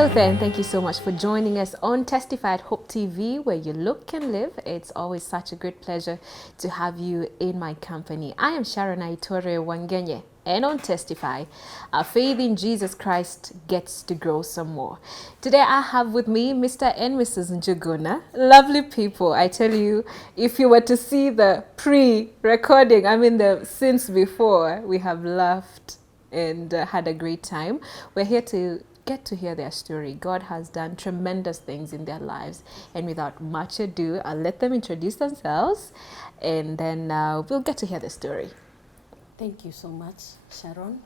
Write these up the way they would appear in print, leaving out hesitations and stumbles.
Hello there, and thank you so much for joining us on Testify at Hope TV, where you look and live. It's always such a great pleasure to have you in my company. I am Sharon Aitore Wangenye, and on Testify, our faith in Jesus Christ gets to grow some more. Today I have with me Mr. and Mrs. Njuguna. Lovely people. I tell you, if you were to see the pre-recording, the since before, we have laughed and had a great time. We're here to get to hear their story. God has done tremendous things in their lives, and without much ado, I'll let them introduce themselves, and then we'll get to hear the story. Thank you so much, Sharon.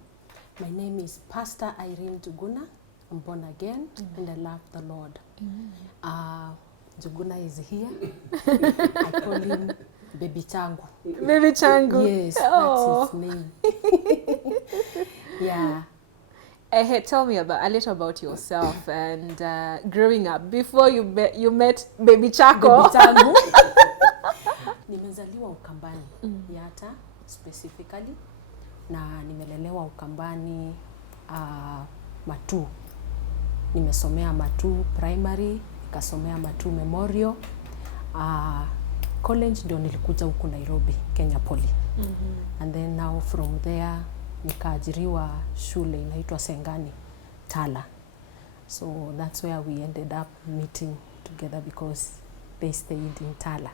My name is Pastor Irene Njuguna. I'm born again, and I love the Lord. Njuguna is here. I call him Baby Changu. Baby Changu. Yes, that's his name. Yeah. Hey, tell me a little about yourself and growing up before you met Baby Chako. Baby Changu. Nimezaliwa Ukambani, Yata specifically, na nimelelewa Ukambani Matu. Nimesomea Matu Primary, nikasomea Matu Memorial. College ndio nilikuja huku Nairobi, Kenya Poly. And then now from there nikaajiriwa shule inaitwa Sengani Tala. So that's where we ended up meeting together because they stayed in Tala.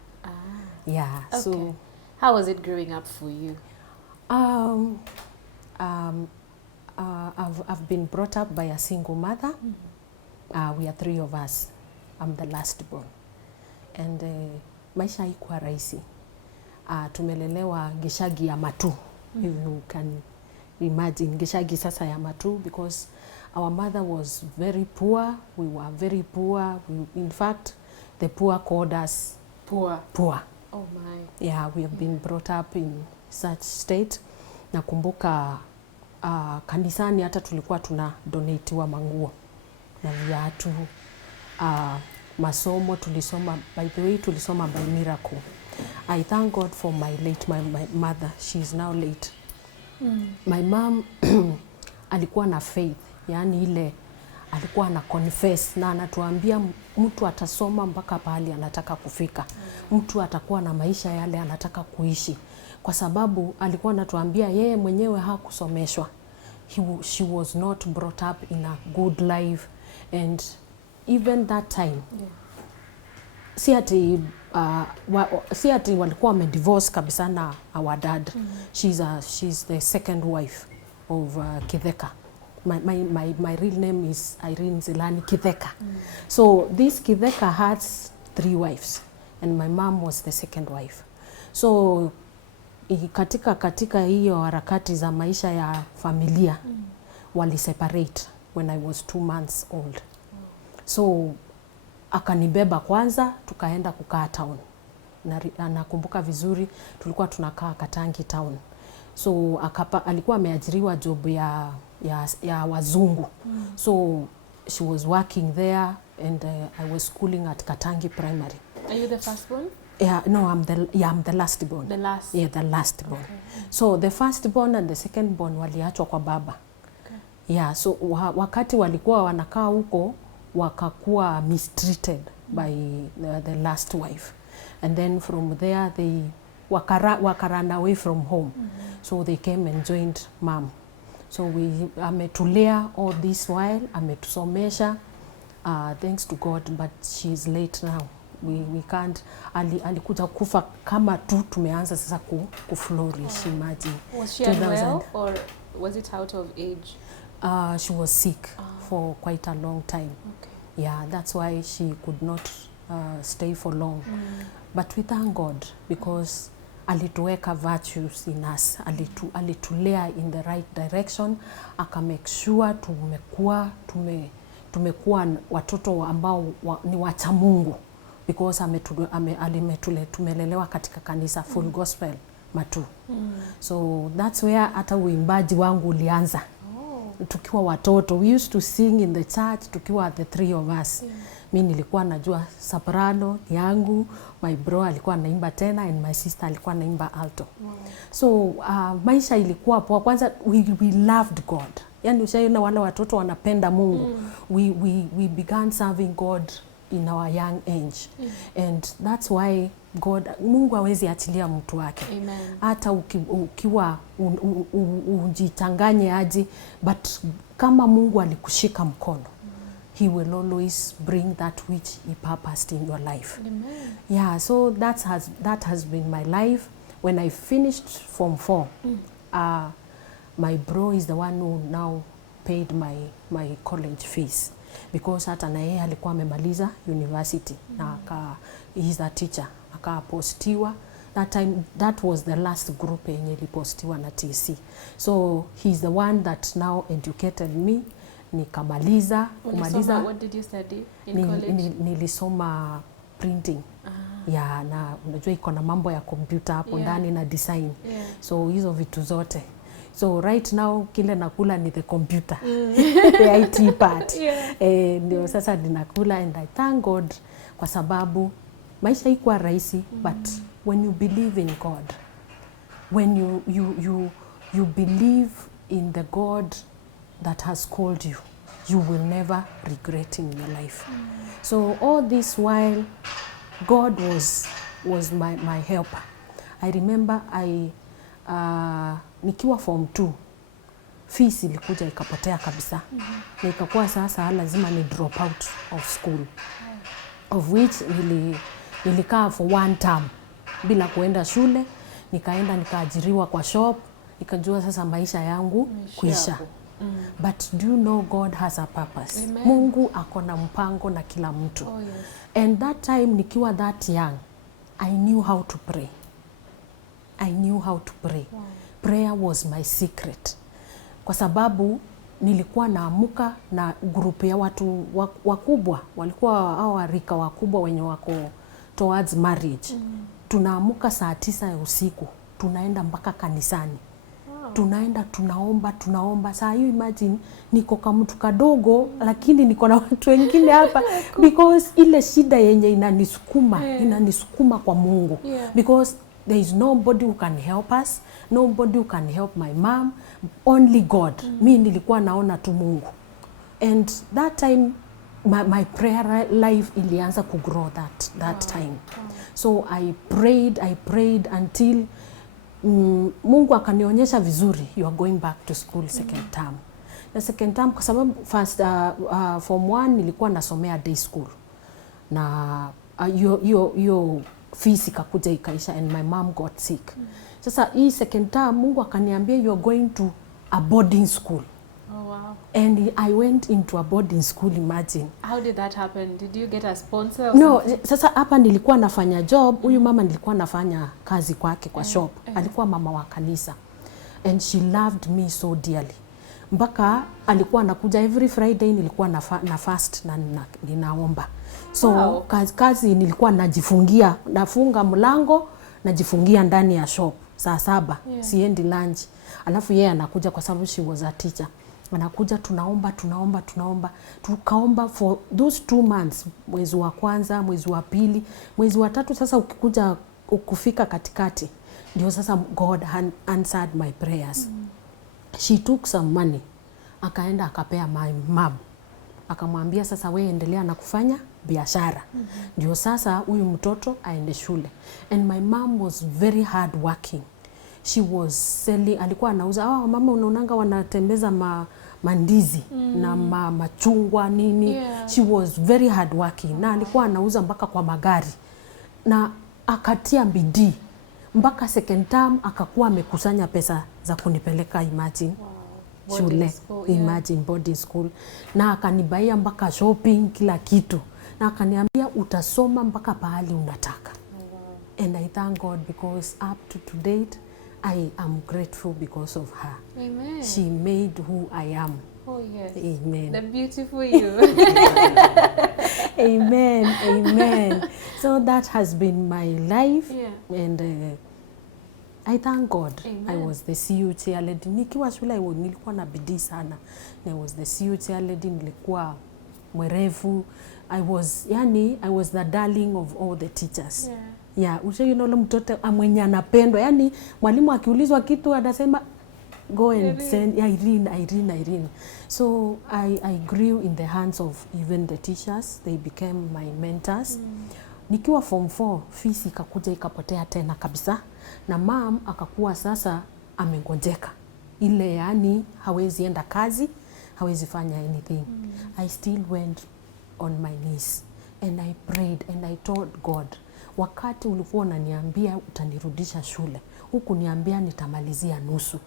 Yeah. Okay. So how was it growing up for you? I've been brought up by a single mother. We are 3 of us. I'm the last born. And maisha haikuwa rahisi. Tumelelewa Gishagi ya Matu. If you can imagine Gishagi sasa ya Matu, because our mother was very poor. We were very poor. In fact, the poor called us poor. Oh my. Yeah, we have been brought up in such state. Nakumbuka kanisani hata tulikuwa tuna donatiwa manguo na viatu. Masomo tulisoma, by the way, tulisoma by miracle. I thank God for my mother. She is now late. My mom alikuwa na faith, yani ile alikuwa na confess na anatuambia mtu atasoma mpaka pahali anataka kufika. Mtu atakuwa na maisha yale anataka kuishi. Kwa sababu alikuwa anatuambia yeye mwenyewe hakusomeshwa. She was not brought up in a good life, and even that time si ati walikuwa wamedivorce kabisa na our dad. She's the second wife of Kitheka. My real name is Irene Zilani Kitheka. So this Kitheka has 3 wives, and my mom was the second wife. So katika hiyo harakati za maisha ya familia wali separate when I was 2 months old. So akanibeba kwanza, tukaenda kukaa town. Nakumbuka vizuri tulikuwa tunakaa Katangi town. So alikuwa ameajiriwa job ya wazungu. So she was working there, and I was schooling at Katangi Primary. Are you the first born? Yeah, no, I'm the last born. The last? Yeah, the last born. Okay. So the first born and the second born waliachwa kwa baba. Okay. Yeah, so wakati walikuwa wanakaa huko wakakuwa mistreated by the last wife. And then from there they wakaran away from home. So they came and joined mom. So ametulea all this while, ametusomesha, thanks to God, but she's late now. We can't. Alikuja kufa kama tu tumeanza sasa kuflourish. Imagine. Was she unwell, or was it out of age? She was sick for quite a long time. Okay. Yeah, that's why she could not stay for long. But we thank God because alituweka virtues in us. Alitulea in the right direction. Aka make sure tumekuwa watoto ambao ni wacha Mungu. Because tumelelewa katika kanisa Full Gospel Matu. So that's where hata uimbaji wangu ulianza. Tukiwa watoto, we used to sing in the church tukiwa the 3 of us. Mimi nilikuwa najua soprano yangu, my bro alikuwa anaimba tena, and my sister alikuwa anaimba alto. So maisha ilikuwa poa. Kwanza we loved God. Yani ushaona wale watoto wanapenda Mungu. We began serving God in our young age. And that's why Mungu hawezi achilia mtu wake. Hata ukiwa ujichanganye aje, but kama Mungu alikushika mkono, he will always bring that which he purposed in your life. Yeah, so that has been my life. When I finished Form 4, my bro is the one who now paid my college fees, because hata na yeye alikuwa amemaliza university na he's a teacher, akapostiwa that time. That was the last group yenye ilipostiwa na TC, so he's the one that now educated me. Nikamaliza kumaliza. What did you study in college? Nilisoma printing. Ya, na unajua iko na mambo ya computer hapo ndani na design. So hizo vitu zote. So right now kile nakula ni the computer. The IT part. Ndio sasa ninakula, and I thank God kwa sababu maisha ikuwa rahisi, but when you believe in God, when you believe in the God that has called you, you will never regret in your life. So all this while God was my helper. I remember nikiwa Form 2, fees ilikuja ikapotea kabisa. Na ikakuwa sasa lazima ni drop out of school. Of which nilikaa for 1 term bila kuenda shule. Nikaenda nikaajiriwa kwa shop. Nikajua sasa maisha yangu kuisha. But do you know God has a purpose? Mungu akona mpango na kila mtu. And that time nikiwa that young, I knew how to pray. I knew how to pray. Prayer was my secret. Kwa sababu nilikuwa naamuka na grupu ya watu wakubwa, walikuwa hao rika wakubwa wenye wako towards marriage. Tunaamuka saa 9 ya usiku, tunaenda mpaka kanisani. Tunaenda tunaomba. Saa hiyo imagine niko kama mtu kadogo, lakini niko na watu wengine hapa because ile shida yenye inanisukuma kwa Mungu. Because there is nobody who can help us, nobody who can help my mom, only God. Mimi nilikuwa naona tu Mungu. And that time my prayer life ilianza to grow that time. So I prayed until Mungu akanionyesha vizuri, you are going back to school second term. Na second term kwa sababu first Form 1 nilikuwa nasomea day school. Na yo fees ikakuja ikaisha, and my mom got sick. Sasa hii second term Mungu akaniambia you are going to a boarding school. Oh wow. And I went into a boarding school, imagine. How did that happen? Did you get a sponsor or No, something? sasa hapa nilikuwa nafanya job. Huyu mama nilikuwa nafanya kazi kwake kwa shop. Alikuwa mama wa kanisa. And she loved me so dearly. Mpaka alikuwa anakuja every Friday, nilikuwa na fast na ninaomba. So kazi nilikuwa najifungia, nafunga mlango, najifungia ndani ya shop saa 7, siendi lunch. Alafu yeye anakuja kwa sababu she was a teacher. Anakuja tunaomba. Tukaomba for those 2 months, mwezi wa kwanza, mwezi wa pili, mwezi wa tatu. Sasa ukikuja kufika katikati, ndio sasa God answered my prayers. She took some money, akaenda akapea my mom. Akamwambia sasa wewe endelea na kufanya biashara. Ndio sasa huyu mtoto aende shule. And my mom was very hard working. She was selling, alikuwa anauza, mama unaonanga wanatembeza mandizi na machungwa nini. She was very hard working. Na alikuwa anauza mpaka kwa magari. Na akatia bidii. Mpaka second term akakuwa amekusanya pesa za kunipeleka, imagine. Shule, imagine boarding school. Na akanibaia mpaka shopping, kila kitu. Na akaniambia utasoma mpaka pahali unataka. And I thank God because up to date I am grateful because of her. Amen. She made who I am. Oh yes. Amen. The beautiful you. Amen. So that has been my life. And I thank God. Amen. I was the CU chairlady. Nikiwa shule nilikuwa na bidii sana. I was the CU chairlady, nilikuwa mwerevu. I was the darling of all the teachers. Ushaona mtoto mwenye anapendwa. Yani mwalimu akiulizwa kitu anasema go and send Irene. So I grew in the hands of even the teachers. They became my mentors. Nikiwa form 4, fees ikakuja ikapotea tena kabisa, na mom akakuwa sasa amengonjeka ile, yani hawezi enda kazi, hawezi fanya anything. I still went on my knees and I prayed and I told God, wakati ulikuwa unaniambia utanirudisha shule, huku niambia nitamalizia nusu.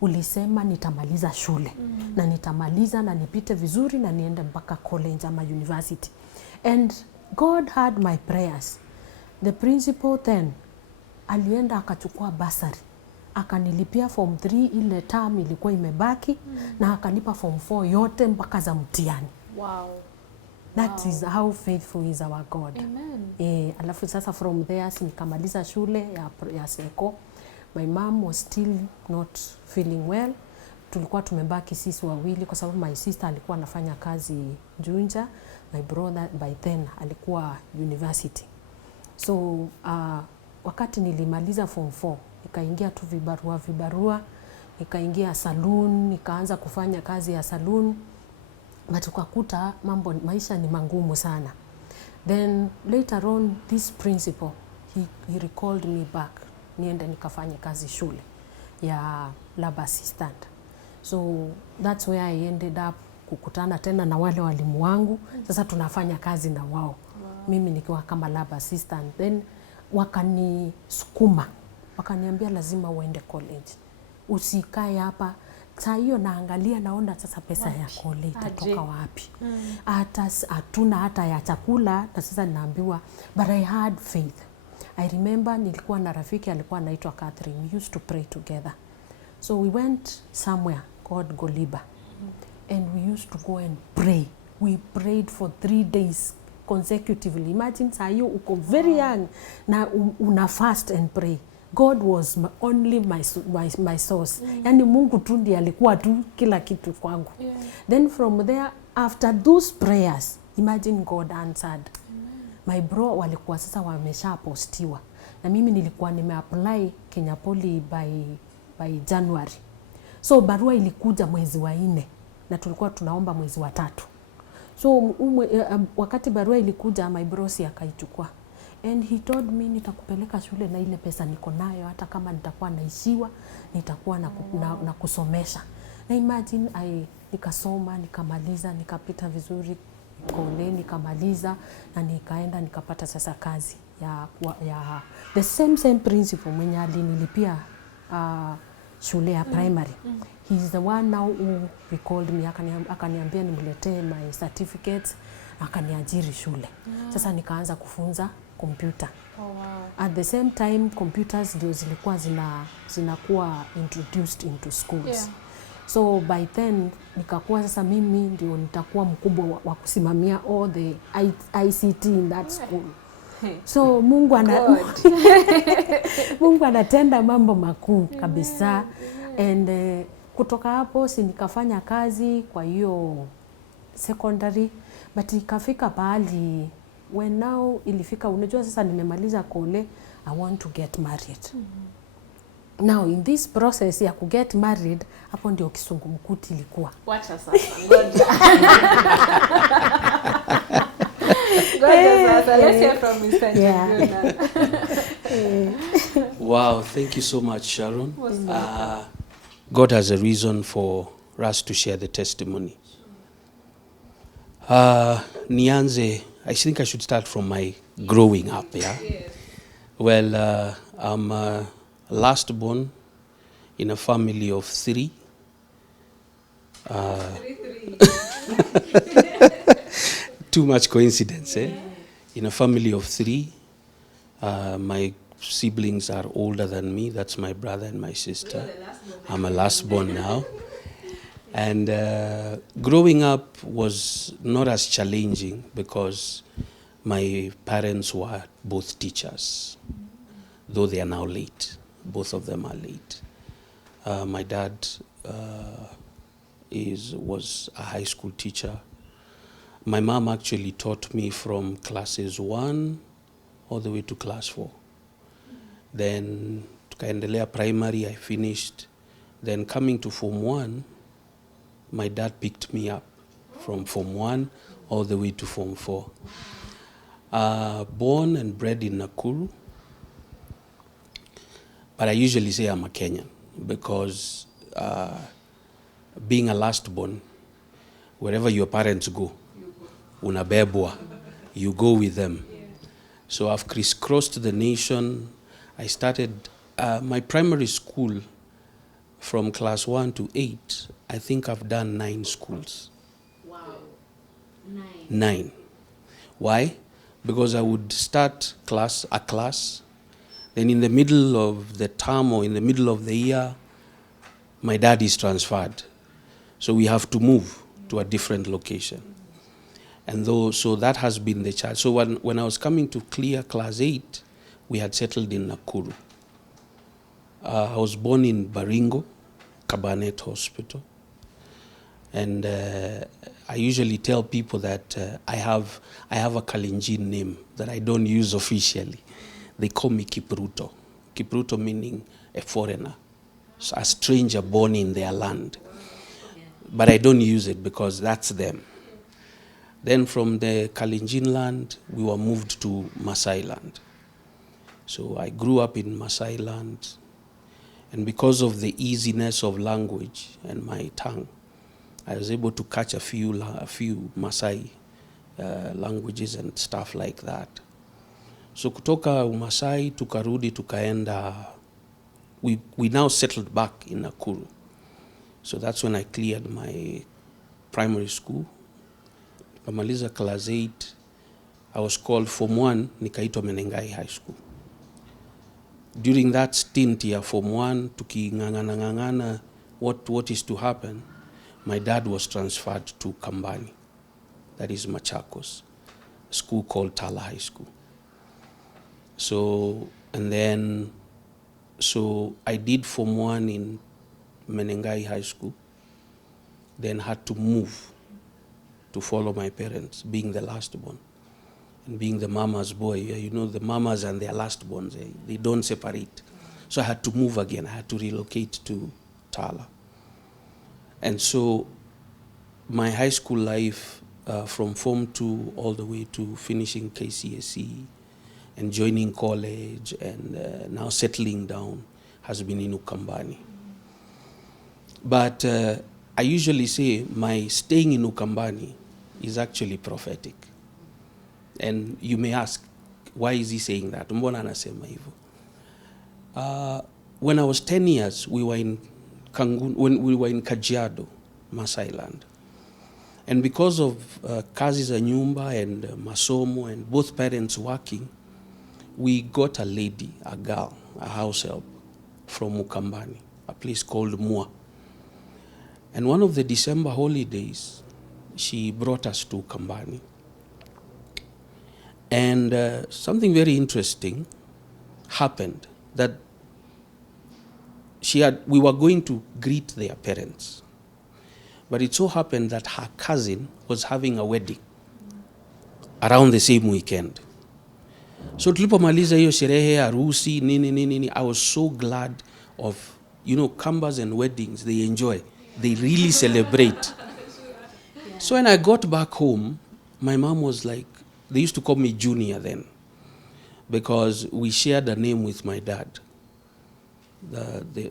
Ulisema nitamaliza shule na nitamaliza na nipite vizuri na niende mpaka college ama university. And God heard my prayers. The principal then alienda akachukua basari, akanilipia form 3 ile term ilikuwa imebaki, na akanipa form 4 yote mpaka za mtihani. Wow. That is how faithful is our God. Amen. Alafu sasa from there nikamaliza shule ya Seko. My mom was still not feeling well. Tulikuwa tumebaki sisi wawili kwa sababu my sister alikuwa anafanya kazi Junja. My brother by then alikuwa university. So wakati nilimaliza form 4, nikaingia tu vibarua, nikaingia saloon, nikaanza kufanya kazi ya saloon. Tukakuta maisha ni mangumu sana. Then later on this principal, he recalled me back, niende nikafanye kazi shule ya lab assistant. So that's where I ended up kukutana tena na wale walimu wangu. Sasa tunafanya kazi na wao. Mimi nikiwa kama lab assistant. Then wakanisukuma, wakaniambia lazima uende college, usikae hapa. Saa hiyo naangalia naona sasa pesa ya college itatoka wapi? Hata hatuna hata ya chakula. Na sasa ninaambiwa, but I had faith. I remember nilikuwa na rafiki alikuwa anaitwa Catherine. We used to pray together. So we went somewhere called Goliba. And we used to go and pray. We prayed for 3 days consecutively. Imagine saa hiyo uko very young na una fast and pray. God was only my source. Yani Mungu tu ndiye alikuwa tu kila kitu kwangu. Then from there, after those prayers, imagine God answered. My bro walikuwa sasa wamesha postiwa. Na mimi nilikuwa nimeapply Kenya Poly by January. So barua ilikuja mwezi wa 4 na tulikuwa tunaomba mwezi wa 3. So wakati barua ilikuja, my bro si akaichukua. And he told me, nitakupeleka shule na ile pesa niko nayo, hata kama nitakuwa naishiwa, nitakuwa na kusomesha. Na imagine nikasoma, nikamaliza, nikapita vizuri kole, nikamaliza na nikaenda nikapata sasa kazi ya the same principal mwenye alinilipia shule ya primary. He is the one now who recalled me, akaniambia nimletee my certificates, akaniajiri shule. Sasa nikaanza kufunza computer. At the same time, computers ndio zilikuwa zinakuwa introduced into schools. So by then nikakuwa sasa mimi ndio nitakuwa mkubwa wa kusimamia all the ICT in that school. So Mungu anatenda mambo makuu kabisa. And kutoka hapo nikafanya kazi kwa hiyo secondary, but ikafika pahali when now ilifika, unajua sasa nimemaliza kole, I want to get married. Now in this process ya ku get married, hapo ndio kisungumkuti ilikuwa. Wacha sasa, ngoja. Ngoja sasa, let's hear from Mr. Njuguna. Wow, thank you so much, Sharon. God has a reason for us to share the testimony. Nianze, I think I should start from my growing up, yeah? Yes. Well, I'm last born in a family of 3. 3. Too much coincidence, eh? In a family of 3. My siblings are older than me. That's my brother and my sister. I'm a last born now. And growing up was not as challenging because my parents were both teachers, though they are now late. Both of them are late. My dad was a high school teacher. My mom actually taught me from classes 1 all the way to class 4. Then tukaendelea primary, I finished. Then coming to Form 1, my dad picked me up from Form 1 all the way to Form 4. Born and bred in Nakuru, but I usually say I'm a Kenyan because being a last born, wherever your parents go, unabebwa, you go with them. So I've crisscrossed the nation. I started my primary school from class 1 to 8. I think I've done 9 schools. Wow. 9. Why? Because I would start a class, then in the middle of the term or in the middle of the year, my dad is transferred. So we have to move to a different location. And so that has been the challenge. So when I was coming to clear class 8, we had settled in Nakuru. I was born in Baringo, Kabarnet Hospital. And I usually tell people that I have a Kalenjin name that I don't use officially. They call me Kipruto. Kipruto meaning a foreigner, so a stranger born in their land. But I don't use it because that's them. Then from the Kalenjin land, we were moved to Maasai land. So I grew up in Maasai land. And because of the easiness of language and my tongue, I was able to catch a few Maasai languages and stuff like that. So kutoka Umasai tukarudi tukaenda, we now settled back in Nakuru. So that's when I cleared my primary school. Pamaliza class 8, I was called Form 1, nikaitwa Menengai High School. During that stint ya Form 1, tukingangana what is to happen, my dad was transferred to Kambani, that is Machakos, a school called Tala High School. So I did Form 1 in Menengai High School, then had to move to follow my parents, being the last born. And being the mama's boy, you know, the mamas and their last borns, they don't separate. So I had to move again. I had to relocate to Tala. And so my high school life, from Form 2 all the way to finishing KCSE and joining college and now settling down, has been in Ukambani. But I usually say my staying in Ukambani is actually prophetic. And you may ask, why is he saying that? Mbona anasema hivyo? When I was 10 years, we were in Kajiado, Maasai land. And because of kazi za nyumba and masomo and both parents working, we got a lady, a girl, a house help from Ukambani, a place called Mua. And one of the December holidays, she brought us to Ukambani. And something very interesting happened, that we were going to greet their parents. But it so happened that her cousin was having a wedding around the same weekend. So tulipomaliza hiyo sherehe, harusi, nini, I was so glad of, you know, Kambas and weddings, they enjoy. They really celebrate. So when I got back home, my mom was like, they used to call me Junior then, because we shared a name with my dad.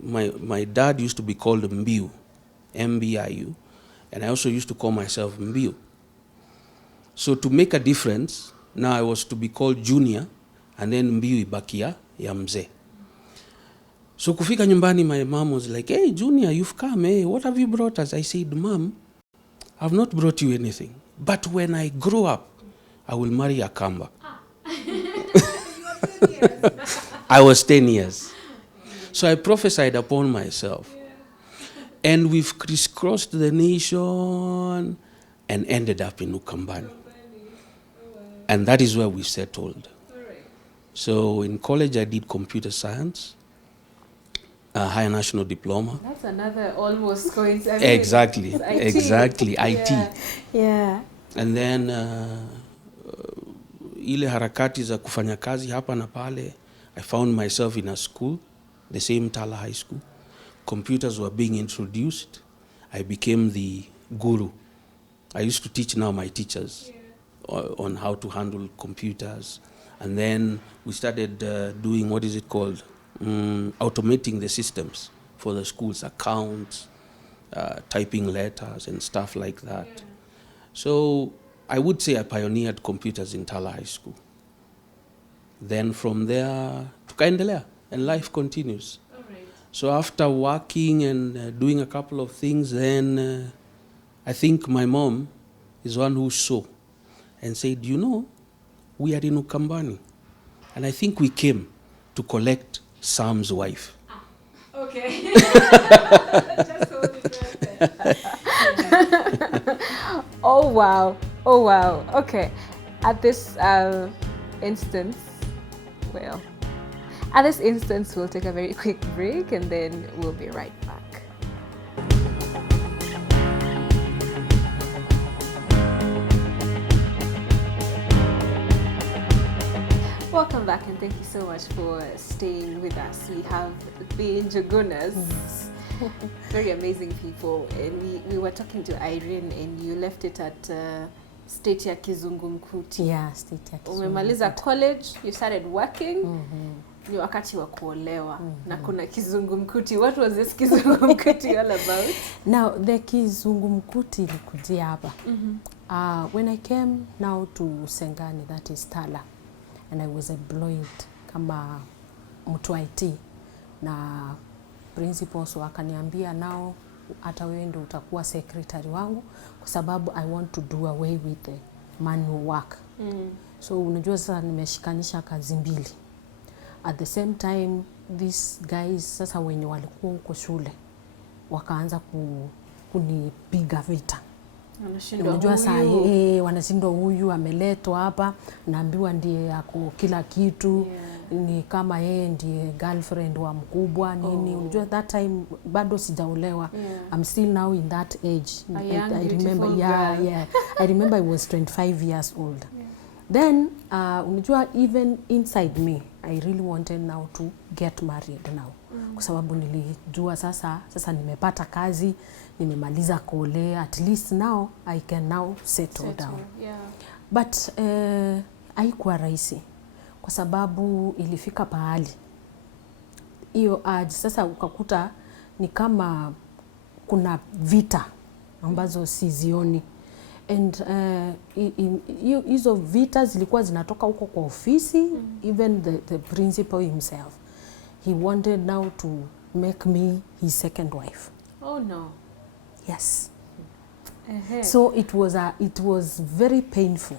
My dad used to be called Mbiu, M-B-I-U, and I also used to call myself Mbiu. So to make a difference, now I was to be called Junior, and then Mbiu ibakia ya mzee. So kufika nyumbani, my mom was like, hey, Junior, you've come, hey, what have you brought us? I said, Mom, I've not brought you anything, but when I grow up, I will marry a Kamba. I was 10 years. So I prophesied upon myself. And we've crisscrossed the nation and ended up in Ukambani. And that is where we settled. So in college, I did computer science, a higher national diploma. That's another almost coincidence. Exactly, IT. IT. Yeah. And then ile harakati za kufanya kazi hapa na pale, I found myself in a school, the same Tala High School, computers were being introduced, I became the guru. I used to teach now my teachers on how to handle computers. And then we started doing, what is it called? Automating the systems for the schools, accounts, typing letters and stuff like that. Yeah. So I would say I pioneered computers in Tala High School. Then from there, tukaendelea, and life continues. Right. So after working and doing a couple of things, then I think my mom is one who saw and said, you know, we are in Ukambani. And I think we came to collect Sam's wife. Okay. Just hold it right there. Oh, wow. Oh, wow. Okay. At this instance, we'll take a very quick break and then we'll be right back. Welcome back and thank you so much for staying with us. We have the Njugunas, very amazing people, and we were talking to Irene and you left it at state ya Kizungumkuti. Yeah, state ya Kizungumkuti. Umemaliza college, you started working, ni wakati wa kuolewa, na kuna Kizungumkuti. What was this Kizungumkuti all about? Now, the Kizungumkuti ilikujia hapa. When I came now to Sengani, that is Tala, and I was employed kama mtu IT, na principals wakaniambia now hata wewe ndio utakuwa secretary wangu kwa sababu I want to do away with the manual work. So unajua sasa nimeshikanisha kazi mbili. At the same time these guys sasa wenye walikuwa huko shule wakaanza kunipiga vita. Unajua saa wanashindwa huyu ameletwa hapa, naambiwa ndiye yako kila kitu, ni kama yeye ndiye girlfriend wa mkubwa nini. Unajua that time bado sijaolewa. I'm still now in that age. I remember I remember I was 25 years old. Then unajua even inside me I really wanted now to get married now. Kwa sababu nilijua sasa nimepata kazi, nimemaliza kole, at least now I can now settle down. Yeah. But haikuwa rahisi kwa sababu ilifika pahali hiyo sasa ukakuta ni kama kuna vita ambazo sizioni. And hizo vita zilikuwa zinatoka huko kwa ofisi. Even the principal himself, he wanted now to make me his second wife. Oh no. Yes. So it was very painful.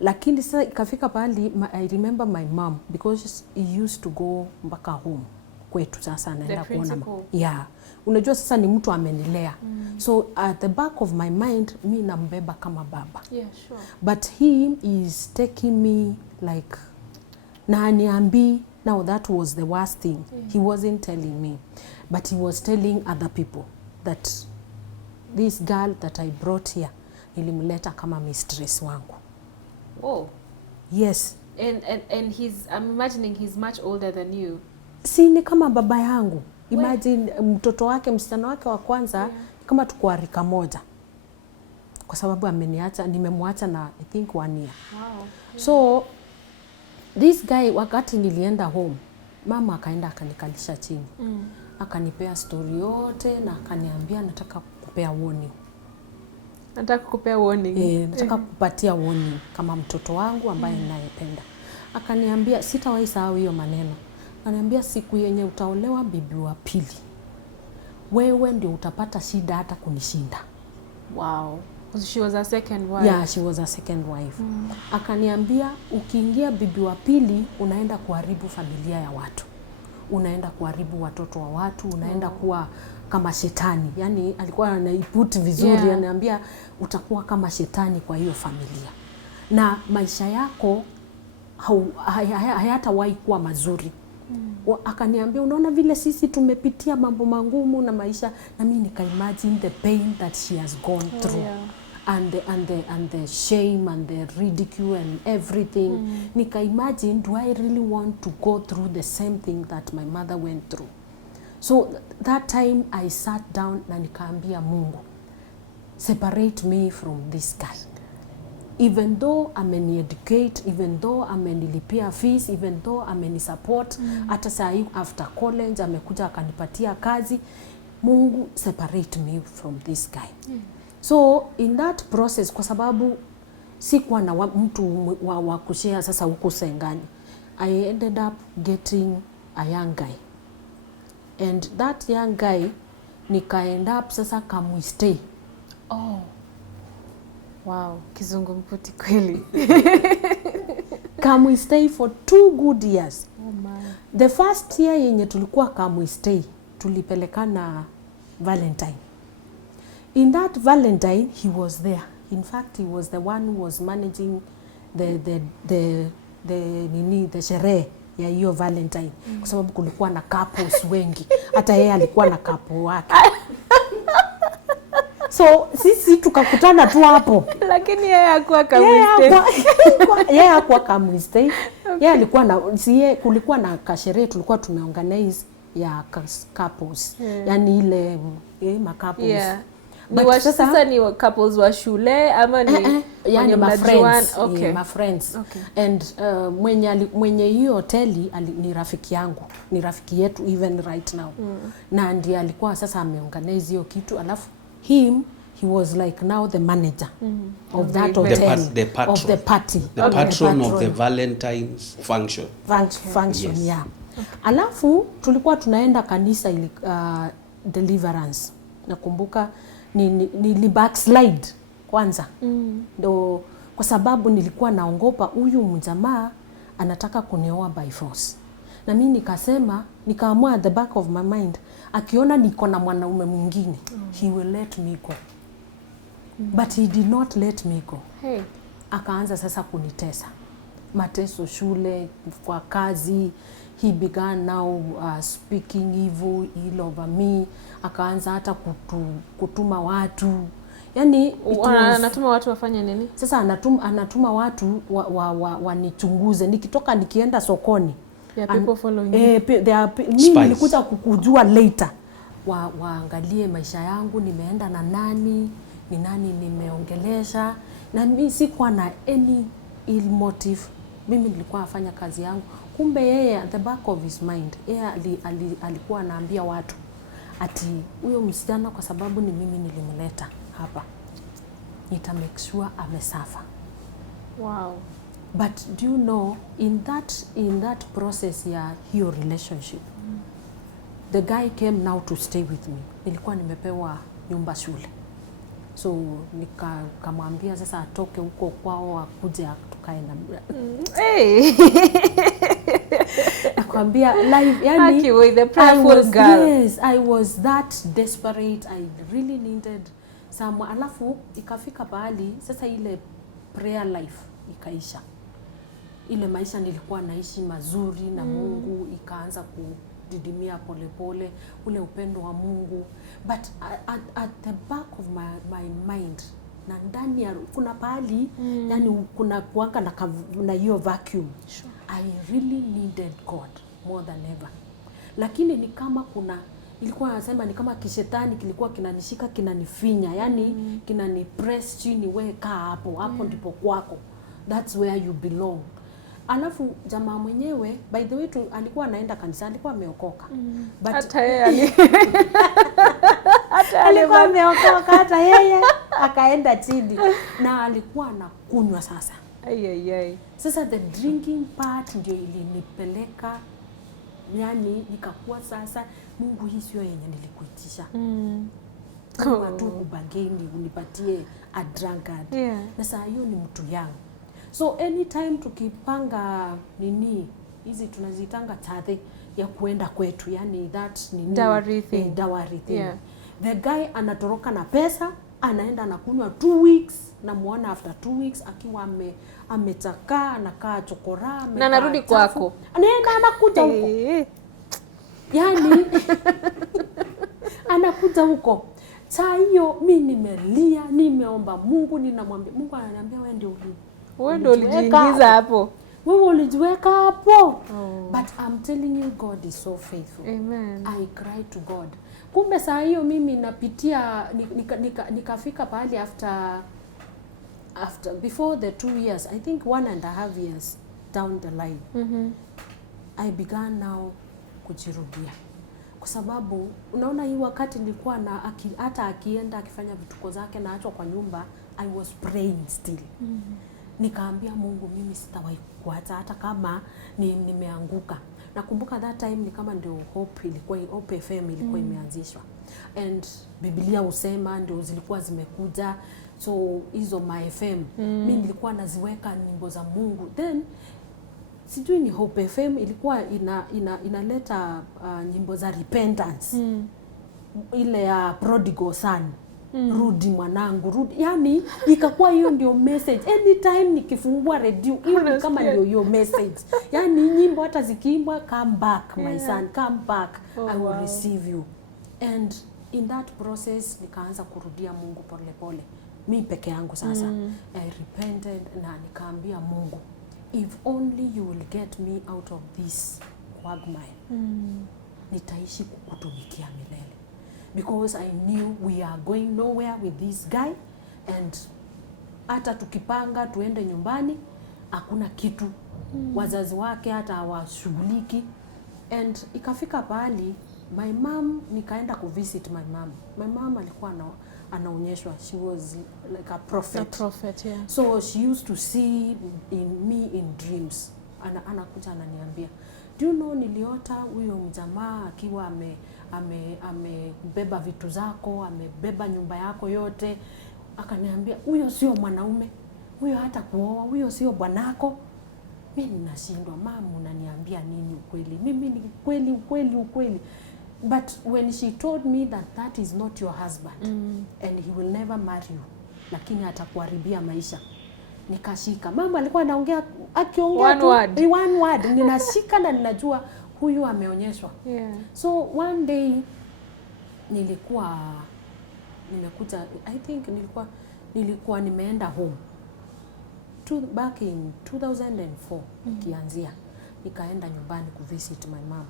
Lakini sasa ikafika pahali I remember my mom, because he used to go mpaka home kwetu sasa anaenda kuona. Yeah. Unajua sasa ni mtu amenilea. So at the back of my mind mi nambeba kama baba. Yeah, sure. But he is taking me like na aniambi. Now that was the worst thing. He wasn't telling me, but he was telling other people that this girl that I brought here nilimleta kama mistress wangu. Oh. Yes. And I'm imagining he's much older than you. Si ni kama baba yangu. Imagine mtoto wake, msichana wake wa kwanza kama tukua rika moja. Kwa sababu ameniacha, nimemwacha na I think 1 year. Wow. So this guy wakati nilienda home, mama akaenda akanikalisha chini. Akanipea story yote na akaniambia nataka kukupea warning. Nataka kukupea warning. Nataka kupatia warning kama mtoto wangu ambaye ninayependa. Akaniambia sitawahi sahau hiyo maneno. Akaniambia siku yenye utaolewa bibi wa pili, wewe ndio utapata shida hata kunishinda. Wow. She was a second wife. Yeah, she was a second wife. Akaniambia ukiingia bibi wa pili unaenda kuharibu familia ya watu. Unaenda kuharibu watoto wa watu, unaenda kuwa kama shetani. Yani alikuwa anaiputi vizuri, ananiambia utakuwa kama shetani kwa hiyo familia. Na maisha yako hayatawahi kuwa mazuri. Akaniambia unaona vile sisi tumepitia mambo magumu na maisha, na mimi nikaimagine the pain that she has gone through. And the shame and the ridicule and everything. Nika imagine, do I really want to go through the same thing that my mother went through? So that time I sat down na nikaambia Mungu, separate me from this guy. Even though ameni-educate, even though amenilipia fees, even though ameni-support, hata saa hii after college amekuja akanipatia kazi, Mungu, separate me from this guy. So in that process, kwa sababu sikuwa na mtu wa kushare sasa huko Sengani, I ended up getting a young guy. And that young guy, nika end up sasa Kamwistay. Oh. Wow, kizungumkuti kweli. Kamwistay for 2 good years. Oh my. The first year yenye tulikuwa Kamwistay, tulipelekana Valentine. In that Valentine, he was there. In fact, he was the one who was managing the sherehe ya hiyo Valentine. Kwa sababu kulikuwa na couples wengi. Hata yeye alikuwa na couple wake. So sisi tukakutana tu hapo. Lakini yeye hakuwa Kamwistay. Yeye hakuwa Kamwistay. Yeye alikuwa na kulikuwa na kasherehe tulikuwa tumeorganize ya couples. Yani ile couples. Yeah. But sasa ni couples wa shule ama ni yani my friends. Okay. My friends. Okay. And mwenye hiyo hoteli ni rafiki yangu. Ni rafiki yetu even right now. Na ndiye alikuwa sasa ameorganize hiyo kitu, alafu he was like now the manager of that hotel, the patron. of the party, the patron of the Valentine's function. Function, yes. Yeah. Alafu tulikuwa tunaenda kanisa ili Deliverance. Nakumbuka ni backslide kwanza. Ndo kwa sababu nilikuwa naongopa huyu mjamaa anataka kunioa by force. Na mimi nikasema, nikaamua at the back of my mind, akiona niko na mwanaume mwingine, he will let me go. But he did not let me go. Hey. Akaanza sasa kunitesa. Mateso shule, kwa kazi. He began now speaking evil over me. Akaanza hata kutuma watu. Yani anatuma watu wafanye nini? Sasa anatuma watu wanichunguze. Nikitoka nikienda sokoni. Yeah, people following mimi nilikuja kukujua later. Waangalie maisha yangu, nimeenda na nani, ni nani nimeongelesha, na mimi sikuwa na any ill motive. Mimi nilikuwa nafanya kazi yangu. Kumbe yeye at the back of his mind, yeye alikuwa anaambia watu ati huyo msichana kwa sababu ni mimi nilimleta hapa, nita make sure amesafa. Wow. But do you know, in that process ya hiyo relationship, the guy came now to stay with me. Nilikuwa nimepewa nyumba shule. So nikamwambia sasa atoke huko kwao akuje tukae na Hey. nakwambia live, yani with the prayerful girl. Yes, I was that desperate. I really needed someone. Alafu ikafika bahali sasa ile prayer life ikaisha. Ile maisha nilikuwa naishi mazuri na Mungu ikaanza kudidimia polepole, ule upendo wa Mungu. But at the back of my mind, na ndani ya kuna pahali yani kuna kuanga na hiyo vacuum. Sure. I really needed God more than ever. Lakini ni kama ilikuwa nasema ni kama kishetani kilikuwa kinanishika, kinanifinya, yani kinanipress chini, wewe kaa hapo ndipo kwako. That's where you belong. Alafu jamaa mwenyewe, by the way, alikuwa anaenda kanisa, alikuwa ameokoka. But Hata yeye alikuwa ameokoka, hata yeye akaenda chini na alikuwa anakunywa sasa. Ai. Sasa the drinking part ndio ilinipeleka, yani nikakuwa sasa, Mungu, hii sio yenye nilikuitisha. Kama tu kubageni unipatie a drunkard. Yeah. Na saa hiyo ni mtu yangu. So anytime tukipanga hizi tunazitanga tithe ya kuenda kwetu, yani that dowry thing. Dowry thing. Yeah. The guy anatoroka na pesa, anaenda anakunywa 2 weeks, na muona after 2 weeks akiwa ametakaa, anakaa chokora, na narudi kwako. Anaenda anakuja huko. Yani anakuja huko. Saa hiyo mimi nimelia, nimeomba Mungu, ninamwambia Mungu, ananiambia wewe ndio ulijiingiza hapo. wewe ulijiweka hapo. But I'm telling you, God is so faithful. Amen. I cry to God. Kumbe saa hiyo mimi napitia nikafika pahali after before the 2 years, I think 1.5 years down the line, I began now kujirudia, kwa sababu unaona hii wakati nilikuwa na hata akienda akifanya vituko zake na achwa kwa nyumba, I was praying still. Nikaambia Mungu, mimi sitawahi kuacha hata kama nimeanguka. Nakumbuka that time ni kama ndio Hope FM ilikuwa imeanzishwa, and Biblia usema ndio zilikuwa zimekuja, so hizo my FM mimi nilikuwa naziweka nyimbo za Mungu. Then sijui ni Hope FM ilikuwa inaleta nyimbo za repentance, ile ya prodigal son, rudi mwanangu rudi, yani ikakuwa hiyo ndio message. Anytime nikifungua radio hiyo kama ndio hiyo message, yani nyimbo hata zikiimbwa, come back my son, come back, I will receive you. And in that process nikaanza kurudia Mungu pole pole, mimi peke yangu sasa. I repented na nikaambia Mungu, if only you will get me out of this quagmire, nitaishi kukutumikia milele. Because I knew we are going nowhere with this guy, and hata tukipanga tuende nyumbani hakuna kitu, wazazi wake hata hawashughuliki. And ikafika pahali my mom, nikaenda kuvisit my mom. My mom alikuwa anaonyeshwa, she was like a prophet, yeah. So she used to see me in dreams. Anakuja ananiambia, do you know, niliota huyo mjamaa akiwa amebeba vitu zako, amebeba nyumba yako yote. Akaniambia, huyo sio mwanaume, huyo hata kuoa, huyo sio bwanako. Mimi ninashindwa, mama unaniambia nini ukweli? Mimi ni ukweli. But when she told me that is not your husband, and he will never marry you, lakini atakuharibia maisha, nikashika. Mama alikuwa anaongea, akiongea one word ninashika na ninajua huyu ameonyeshwa. So one day nilikuwa nimekuja, I think nilikuwa nimeenda home back in 2004. Kianzia nikaenda nyumbani kuvisit my mom,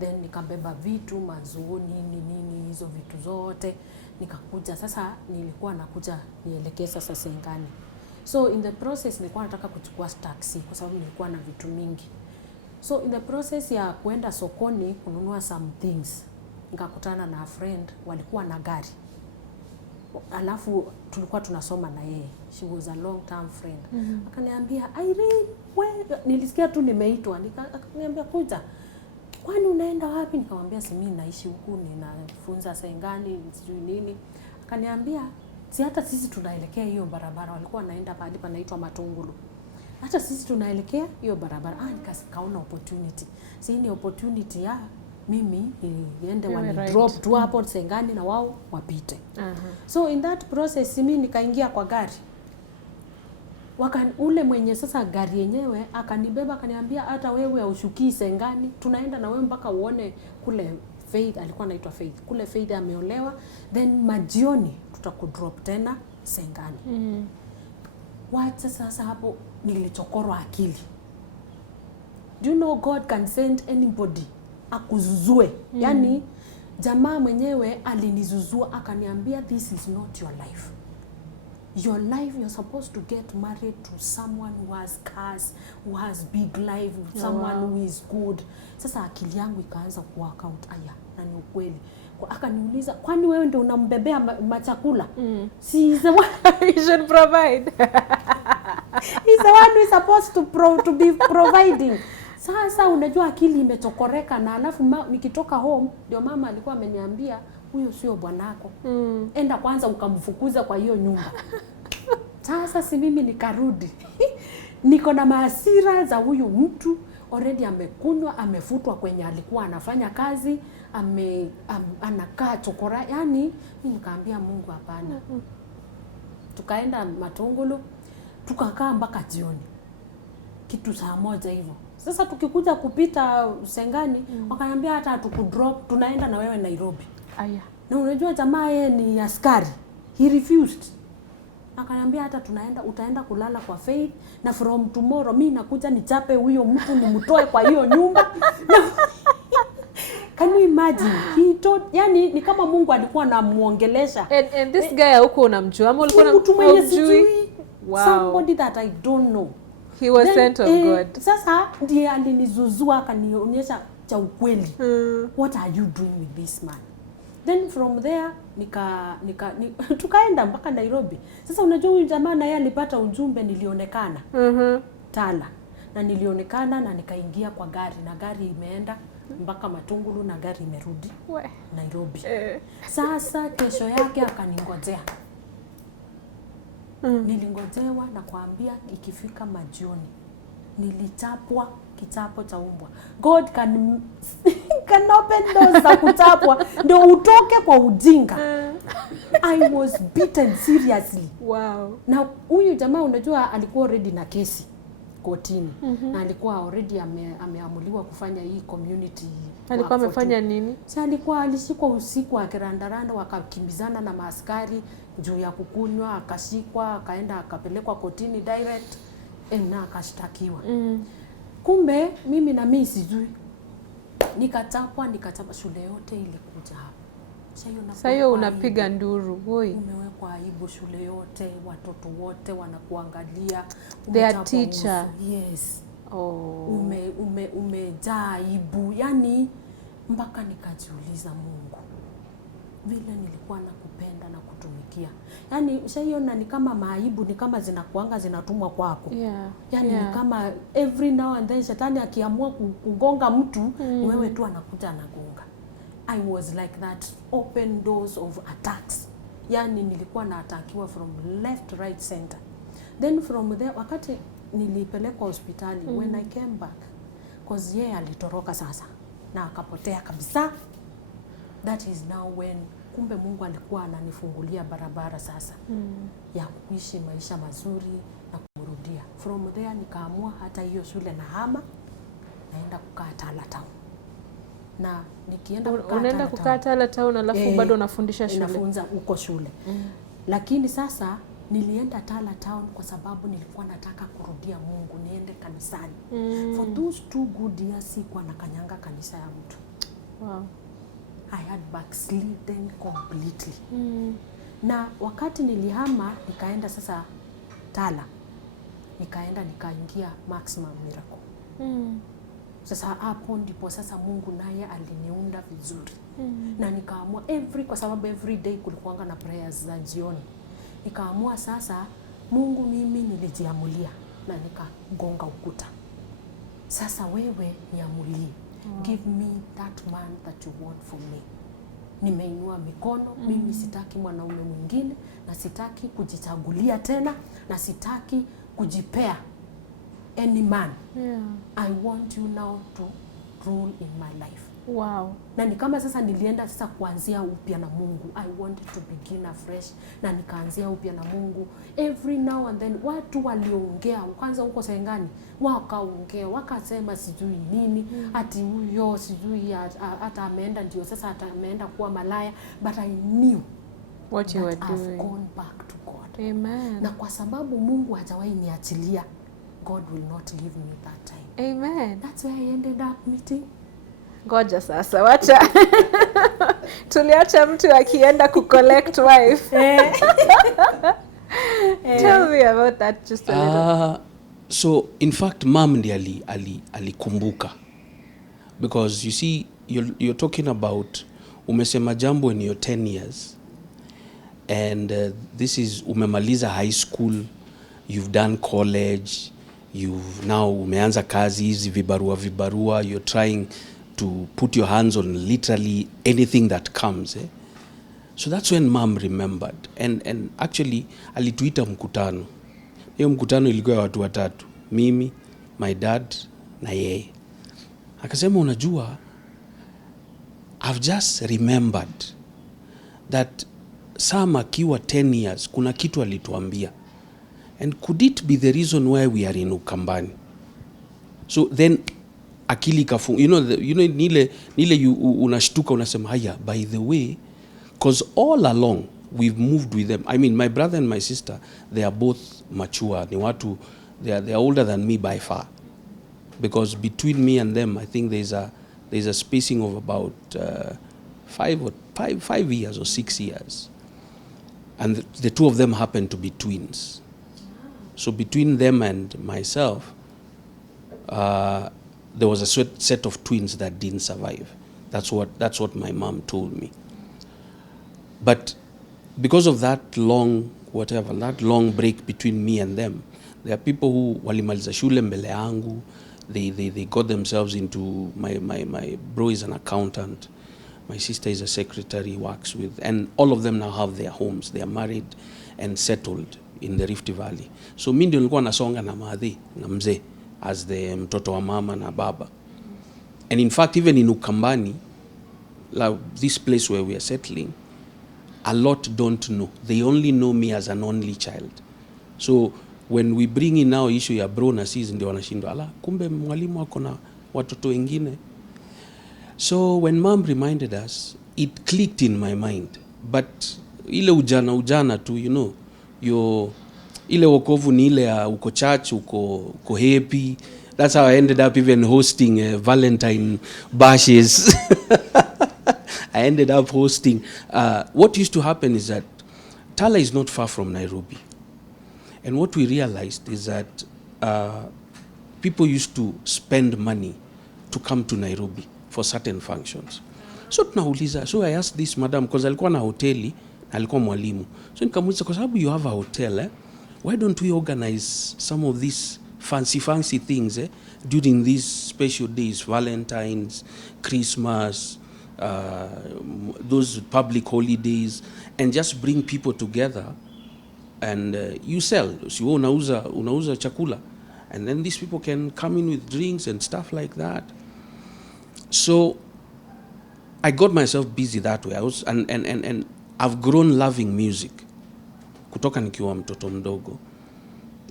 then nikabeba vitu mazuo nini hizo vitu zote, nikakuja sasa. Nilikuwa nakuja nielekee sasa Sengani. So in the process nilikuwa nataka kuchukua taxi kwa sababu nilikuwa na vitu mingi. So in the process ya kuenda sokoni kununua some things, nikakutana na a friend, walikuwa na gari. Alafu tulikuwa tunasoma na yeye, she was a long term friend. Akaniambia, Irene, nilisikia tu nimeitwa, akaniambia kuja. Kwani unaenda wapi? Nikamwambia si mimi naishi huku, ninafunza Sengani sijui nini. Akaniambia, si hata sisi tunaelekea hiyo barabara. Walikuwa wanaenda pale panaitwa Matungulu, hata sisi tunaelekea hiyo barabara. Nikaona opportunity, si ni opportunity ya mimi niende wani drop tu hapo Sengani na wao wapite. So in that process mimi nikaingia kwa gari. Ule mwenye sasa gari yenyewe akanibeba, akaniambia hata wewe haushukii Sengani, tunaenda na wewe mpaka uone kule Faith, alikuwa anaitwa Faith. Kule Faith ameolewa, then majioni tutakudrop tena Sengani. Wacha sasa hapo nilichokorwa akili. Do you know God can send anybody akuzuzue? Yani jamaa mwenyewe alinizuzua, akaniambia this is not your life. Your life, you're supposed to get married to someone who has cars, who has big life, someone who is good. Sasa akili yangu ikaanza kuwork out, na ni ukweli. Akaniuliza, kwani wewe ndio unambebea machakula? Si the one you should provide. He's the one who is supposed to be providing. Sasa unajua akili imetokoreka, na alafu nikitoka home ndio mama alikuwa ameniambia, huyo sio bwanako. Enda kwanza ukamfukuza kwa hiyo nyumba. Sasa si mimi nikarudi. Niko na mahasira za huyu mtu, already amekunywa, amefutwa kwenye alikuwa anafanya kazi, anakaa chokora. Yani mimi nikaambia Mungu hapana. Tukaenda Matungulu, tukakaa mpaka jioni. Kitu saa 1 hivyo. Sasa tukikuja kupita Sengani, wakaniambia hata tukudrop, tunaenda na wewe Nairobi. Na unajua jamaa yeye ni askari. He refused. Akaniambia hata utaenda kulala kwa Faith na from tomorrow mimi nakuja nichape huyo mtu nimtoe kwa hiyo nyumba. Can you imagine? He told, yani ni kama Mungu alikuwa anamuongelesha. And this guy huko unamjua ama ulikuwa mtu mwenye sijui? Wow. Somebody that I don't know. He was sent of God. Sasa ndiye alinizuzua akanionyesha cha ukweli. What are you doing with this man? Then from there tukaenda mpaka Nairobi. Sasa unajua huyu jamaa naye alipata ujumbe nilionekana. Tala. Na nilionekana na nikaingia kwa gari na gari imeenda mpaka Matungulu na gari imerudi Nairobi. Sasa kesho yake akaningojea. Nilingojewa na kuambia ikifika majioni nilichapwa kichapo cha umbwa. God can open doors za kuchapwa ndio utoke kwa ujinga. I was beaten seriously. Wow. Na huyu jamaa unajua alikuwa already na kesi kotini. Na alikuwa already ameamuliwa kufanya hii community. Alikuwa amefanya nini? Alishikwa usiku akirandaranda wakakimbizana na maaskari juu ya kukunywa, akashikwa, akaenda akapelekwa kotini direct na akashtakiwa. Kumbe mimi na mimi sijui. Nikachapa shule yote ilikuja hapo. Sasa hiyo unapiga nduru. Umewekwa aibu shule yote, watoto wote wanakuangalia. Their teacher. Yes. Umejaa aibu. Yani mpaka nikajiuliza Mungu. Vile nilikuwa nakupenda na kutumikia. Yani ushaiona ni kama maaibu ni kama zinatumwa kwako. Yani ni kama every now and then shetani akiamua kugonga mtu ni wewe tu anakuja anagonga. I was like that, open doors of attacks. Yani nilikuwa naatakiwa from left, right, center. Then from there wakati nilipelekwa hospitali when I came back cause yeye alitoroka sasa na akapotea kabisa. That is now when kumbe Mungu alikuwa ananifungulia barabara sasa ya kuishi maisha mazuri na kumrudia. From there nikaamua hata hiyo shule na hama naenda kukaa Tala Town. Na nikienda kukaa Tala Town alafu bado unafundisha shule. Nafunza huko shule. Lakini sasa nilienda Tala Town kwa sababu nilikuwa nataka kurudia Mungu, niende kanisani. For those 2 good years sikuwa nakanyanga kanisa ya mtu. Wow. I had backslidden completely. Na wakati nilihama nikaenda sasa Tala. Nikaingia Maximum Miracle. Sasa hapo ndipo sasa Mungu naye aliniunda vizuri. Na nikaamua kwa sababu every day kulikuwa na prayers za jioni. Nikaamua sasa Mungu mimi nilijiamulia na nikagonga ukuta. Sasa wewe niamulie. Give me that man that you want for me. Nimeinua mikono, mimi sitaki mwanaume mwingine na sitaki kujichagulia tena na sitaki kujipea any man. I want you now to rule in my life. Wow. Na ni kama sasa nilienda sasa kuanzia upya na Mungu. I wanted to begin afresh na nikaanzia upya na Mungu. Every now and then watu waliongea kwanza huko Sengani, wakaongea wakasema sijui nini, ati huyo sijui hata ameenda ndio sasa hata ameenda kuwa malaya, but I knew what you were doing. I've gone back to God. Amen. Na kwa sababu Mungu hajawahi niachilia, God will not leave me that time. Amen. That's where I ended up meeting. Ngoja sasa, wacha. Tuliacha mtu akienda kucollect wife. Tell me about that just a little. So in fact mom ndiye alikumbuka. Because you see you're talking about umesema jambo in your 10 years. And this is umemaliza high school, you've done college, you've now umeanza kazi hizi vibarua, you're trying to put your hands on literally anything that comes. So that's when mom remembered. And actually alituita mkutano. Hiyo mkutano ilikuwa watu watatu. Mimi, my dad na yeye. Akasema unajua, I've just remembered that Sam akiwa 10 years kuna kitu alituambia. And could it be the reason why we are in Ukambani? So then akili kafunga, nile unashtuka unasema haya, by the way, because all along we've moved with them. I mean, my brother and my sister, they are both mature. They are older than me by far. Because between me and them, I think there's a spacing of about 5 years or 6 years. And the two of them happen to be twins. So between them and myself, there was a set of twins that didn't survive. That's what my mom told me. But because of that long break between me and them, there are people who walimaliza shule mbele yangu. They got themselves into, my bro is an accountant, my sister is a secretary, works with, and all of them now have their homes. They are married and settled in the Rift Valley. So mimi ndio nilikuwa nasonga na madhi na mzee as the mtoto wa mama na baba. And in fact, even in Ukambani, like this place where we are settling, a lot don't know. They only know me as an only child. So when we bring in now issue ya bro na sis, ndio wanashindwa, ala, kumbe mwalimu ako na watoto wengine. So when mom reminded us, it clicked in my mind. But ile ujana tu, you know, ile wokovu ni ile ya uko church, uko happy. That's how I ended up even hosting Valentine bashes. I ended up hosting. What used to happen is that Tala is not far from Nairobi. And what we realized is that people used to spend money to come to Nairobi for certain functions. So tunauliza, so I asked this madam, because alikuwa na hoteli, alikuwa mwalimu. So nikamuuliza, kwa sababu you have a hotel, why don't we organize some of these fancy things during these special days, Valentine's, Christmas, those public holidays, and just bring people together and you sell. So unauza chakula, and then these people can come in with drinks and stuff like that. So I got myself busy that way. And I've grown loving music kutoka nikiwa mtoto mdogo.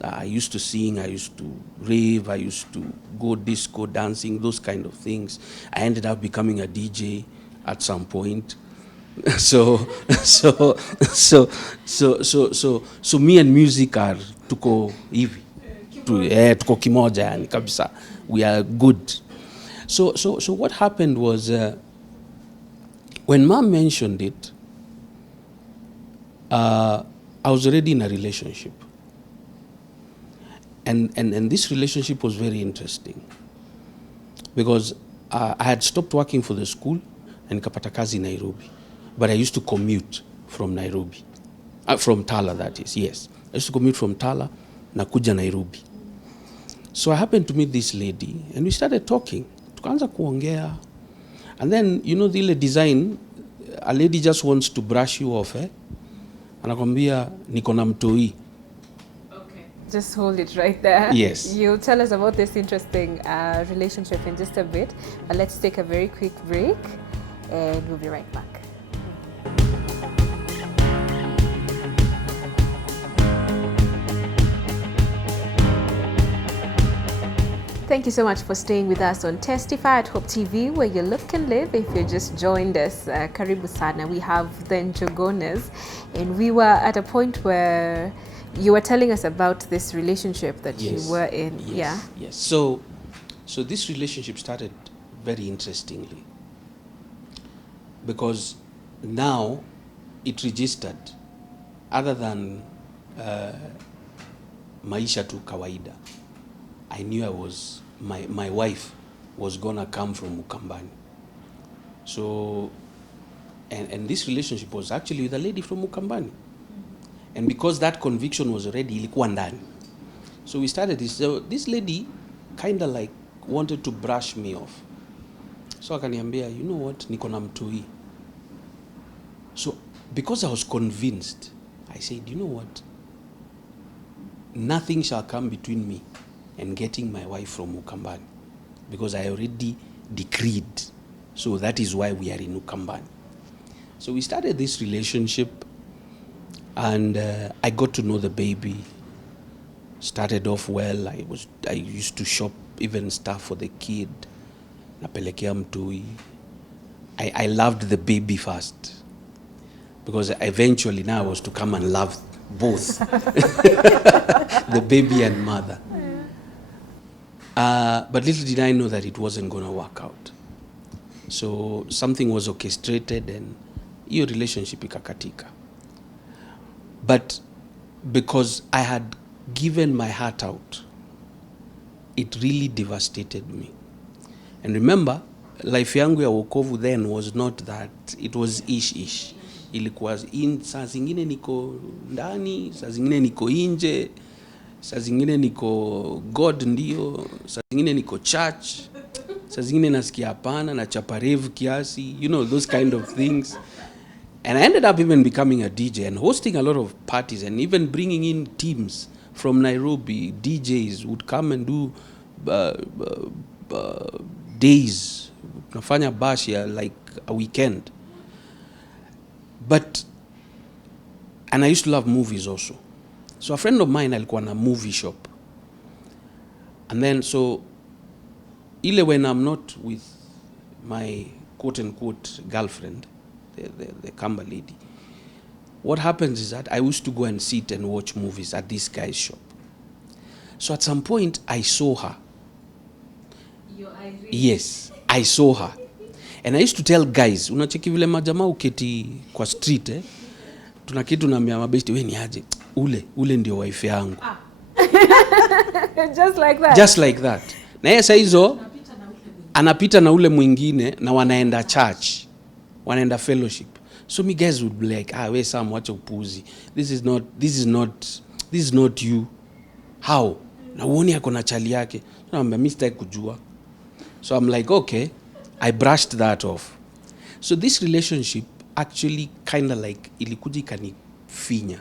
I used to sing, I used to rave, I used to go disco dancing, those kind of things. I ended up becoming a DJ at some point. So me and music are tuko hivi. Tuko kimoja yani kabisa. We are good. So what happened was when mom mentioned it, I was already in a relationship. And this relationship was very interesting because I had stopped working for the school and nikapata kazi in Nairobi. But I used to commute from Nairobi. From Tala, that is, yes. I used to commute from Tala na kuja Nairobi. So I happened to meet this lady and we started talking. Tukaanza kuongea. And then, you know, the design, a lady just wants to brush you off, anakwambia niko na mtoi. Okay. Just hold it right there. Yes. You'll tell us about this interesting relationship in just a bit. But let's take a very quick break and we'll be right back. Thank you so much for staying with us on Testify at Hope TV, where you look and live. If you just joined us, karibu sana. We have the Njogonas, and we were at a point where you were telling us about this relationship that you were in. Yes, yeah. Yes. So this relationship started very interestingly because now it registered other than maisha tu kawaida. I knew my wife was gonna come from Ukambani. So, and this relationship was actually with a lady from Ukambani. And because that conviction was already ilikuwa ndani. So we started this. So this lady kind of like wanted to brush me off. So akaniambia, you know what, niko na mtoi. So because I was convinced, I said, you know what, nothing shall come between me and getting my wife from Ukambani, because I already decreed. So that is why we are in Ukambani. So we started this relationship, and I got to know the baby. Started off well. I used to shop even stuff for the kid. Napelekea mtoi. I loved the baby first. because eventually now I was to come and love both, the baby and mother. But little did I know that it wasn't going to work out. So something was orchestrated and your relationship ikakatika. But because I had given my heart out, it really devastated me. And remember, life yangu ya wokovu then was not that, it was ish. Ilikuwa saa zingine niko ndani, saa zingine niko nje, saa zingine niko God ndio, saa zingine niko church, saa zingine nasikia hapana na chaparevu kiasi, you know, those kind of things. And I ended up even becoming a DJ and hosting a lot of parties and even bringing in teams from Nairobi. DJs would come and do days, nafanya bash ya like a weekend. And I used to love movies also. So a friend of mine alikuwa na movie shop. And then so ile when I'm not with my quote unquote girlfriend, the Kamba lady, what happens is that I used to go and sit and watch movies at this guy's shop. So at some point I saw her. Yes, I saw her. And I used to tell guys, unacheki vile majamaa uketi kwa street, tuna kitu na mabesti, we ni aje, ule ndio wife yangu. Just like that? Just like that. Na yeye saa hizo anapita na ule mwingine na wanaenda church, wanaenda fellowship. So me guys would be like, we Sam, wacha upuzi. This is not you. How? Na uoni yako na chali yake. Naambia mimi sitaki kujua. So I'm like, okay, I brushed that off. So this relationship actually kind of like ilikuja ikanifinya,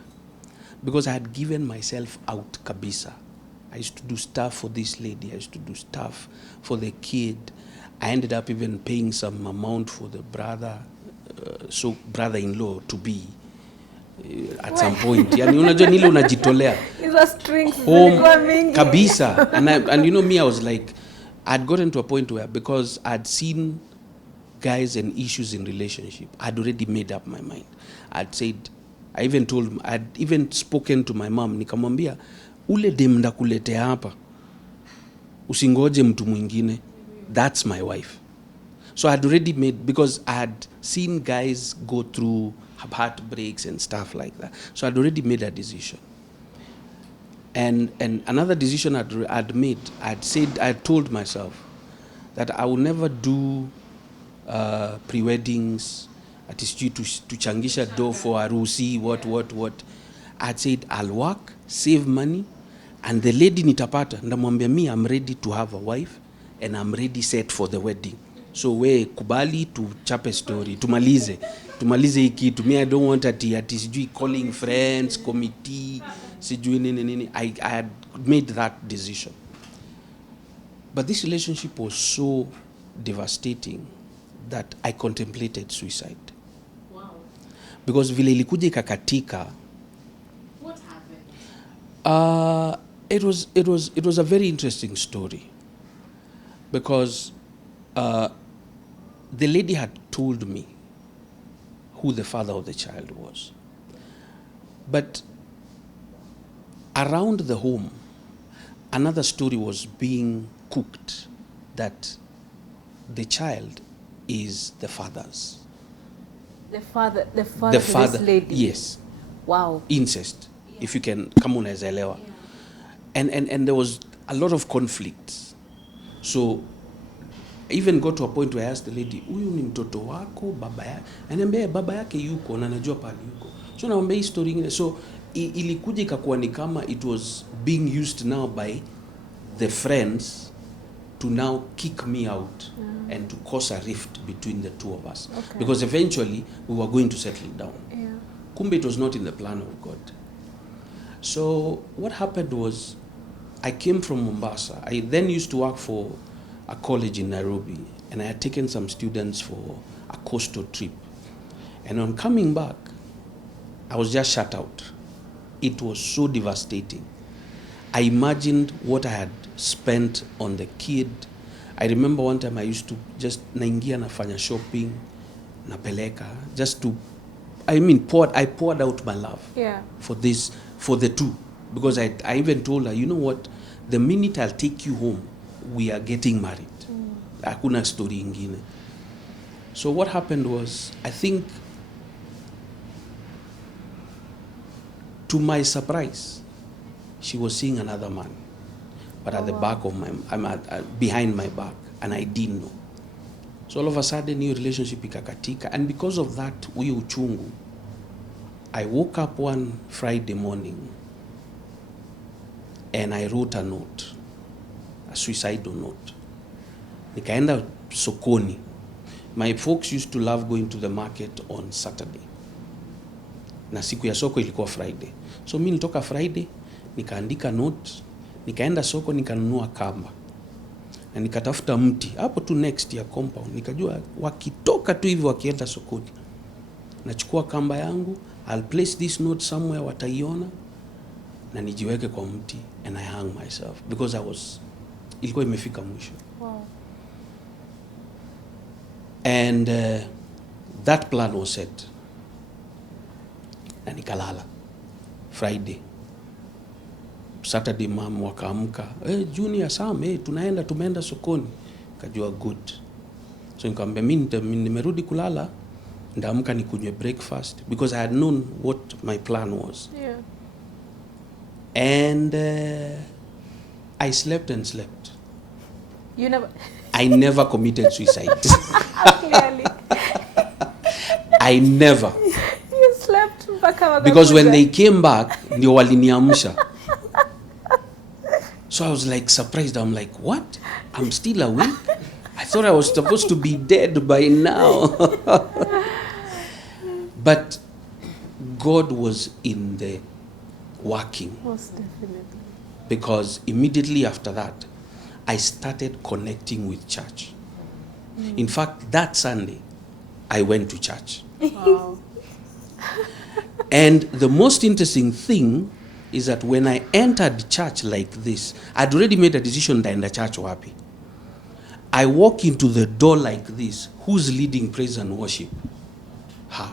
because I had given myself out kabisa. I used to do stuff for this lady. I used to do stuff for the kid. I ended up even paying some amount for the brother-in-law to be at some point. Yani unajua nile unajitolea. Hizo strings zilikuwa mingi kabisa. And you know me, I was like, I'd gotten to a point where, because I'd seen guys and issues in relationship, I'd already made up my mind. I'd even spoken to my mom, nikamwambia, ule dem ndakuletea hapa, usingoje mtu mwingine, that's my wife. So I'd already made, because I had seen guys go through heartbreaks and stuff like that. So I'd already made a decision. And another decision I'd made, I told myself that I will never do pre-weddings, ati to changisha do for harusi, what. I'd said I'll work, save money, and the lady nitapata, ndamwambia me I'm ready to have a wife and I'm ready set for the wedding. So we kubali tuchape story, tumalize hii kitu. Me I don't want ati sijui calling friends, committee, sijui nini. I had made that decision. But this relationship was so devastating that I contemplated suicide. Wow. Because vile ilikuja ikakatika. What happened? It was a very interesting story, because the lady had told me who the father of the child was. But around the home, another story was being cooked that the child is the father's. The father to this lady? Yes. Wow. Incest, if you can, kama unaelewa. And there was a lot of conflicts. So I even got to a point where I asked the lady, huyu ni mtoto wako, baba yake? Ananiambia baba yake yuko na najua pale yuko. So naomba hii story ingine. So ilikuja ikakuwa ni kama it was being used now by the friends to now kick me out and to cause a rift between the two of us. Okay. Because eventually we were going to settle down. Yeah. Kumbe it was not in the plan of God. So what happened was, I came from Mombasa. I then used to work for a college in Nairobi, and I had taken some students for a coastal trip. And on coming back, I was just shut out. It was so devastating. I imagined what I had spent on the kid. I remember one time I used to just naingia nafanya shopping, napeleka, just to, I poured out my love for this, for the two, because I even told her, you know what, the minute I'll take you home, we are getting married. Hakuna story ingine. So what happened was, I think, to my surprise, she was seeing another man, but at the back of behind my back, and I didn't know. So all of a sudden, new relationship ikakatika, and because of that, huyo uchungu, I woke up one Friday morning, and I wrote a note, a suicidal note. Nikaenda sokoni. My folks used to love going to the market on Saturday. Na siku ya soko ilikuwa Friday. So mimi nitoka Friday, nikaandika note, nikaenda soko nikanunua kamba. Na nikatafuta mti hapo tu next ya compound. Nikajua wakitoka tu hivi wakienda sokoni, nachukua kamba yangu, I'll place this note somewhere, wataiona, na nijiweke kwa mti, and I hang myself because ilikuwa imefika mwisho. Wow. And that plan was set. Na nikalala Friday. Saturday mom wakaamka, Junior Sam, tumeenda sokoni. Kajua good. So nikamwambia mimi nimerudi kulala, ndaamka nikunywe breakfast, because I had known what my plan was. Yeah. And I slept and slept. You never I never committed suicide. clearly. I never. You slept mpaka Because when they came back, ndio waliniamsha. So I was like surprised. I'm like, what? I'm still awake? I thought I was supposed to be dead by now. But God was in the working. Most definitely. Because immediately after that, I started connecting with church. In fact, that Sunday, I went to church. Wow. And the most interesting thing is that when I entered church like this, I'd already made a decision that in the church wapi. I walk into the door like this. Who's leading praise and worship? Her.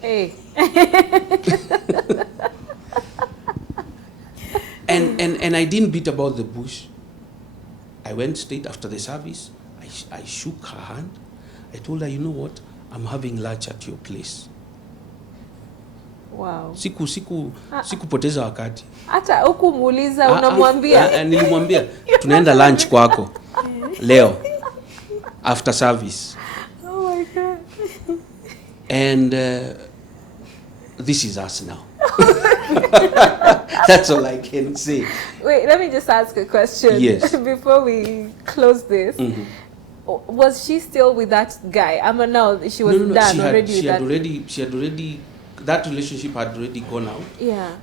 Hey. And I didn't beat about the bush. I went straight after the service. I shook her hand. I told her, you know what? I'm having lunch at your place. Wow. Sikupoteza wakati. Hata hukumuuliza unamwambia. Nilimwambia tunaenda lunch kwako leo after service. Oh my God. And this is us now. That's all I can say. Wait, let me just ask a question. Yes. Before we close this. Mm-hmm. Was she still with that guy? No, she was done already with that. She had already, that relationship had already gone out. Yeah.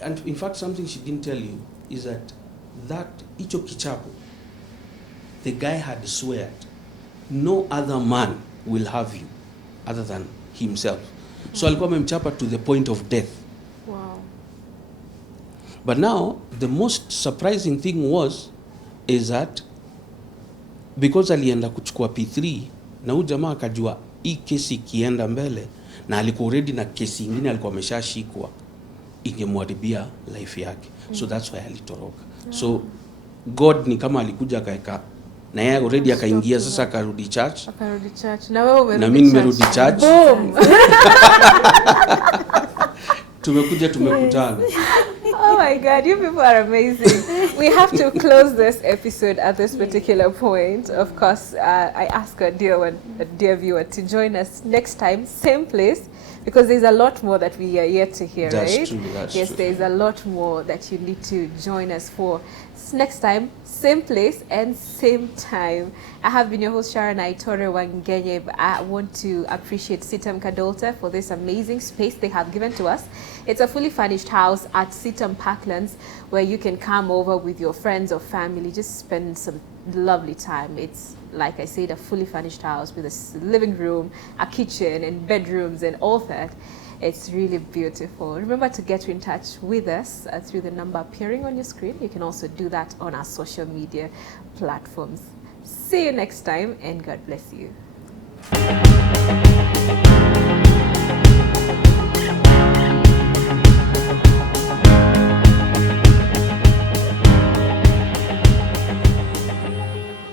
And in fact, something she didn't tell you is that Icho Kichapo, the guy had sweared, no other man will have you other than himself. So alikuwa amemchapa to the point of death. Wow. But now, the most surprising thing is that because alienda kuchukua P3, na huyu jamaa akajua hii kesi ikienda mbele, na alikuwa already na kesi nyingine alikuwa ameshashikwa, ingemharibia life yake. So that's why alitoroka. So God ni kama alikuja akaeka, na yeye already akaingia, sasa akarudi church. Na wewe umerudi church. Na mimi nimerudi church. Boom. Tumekutana. Oh my God, you people are amazing. We have to close this episode at this particular point. Of course, I ask a dear viewer to join us next time, same place, because there's a lot more that we are yet to hear, That's right? true, that's yes, true. there's a lot more that you need to join us for. Next time, same place and same time. I have been your host, Sharon Aitore Wangenye. I want to appreciate Sitam Kadolta for this amazing space they have given to us. It's a fully furnished house at Sitam Parklands where you can come over with your friends or family, just spend some lovely time. It's, like I said, a fully furnished house with a living room, a kitchen and bedrooms and all that. It's really beautiful. Remember to get in touch with us through the number appearing on your screen. You can also do that on our social media platforms. See you next time and God bless you.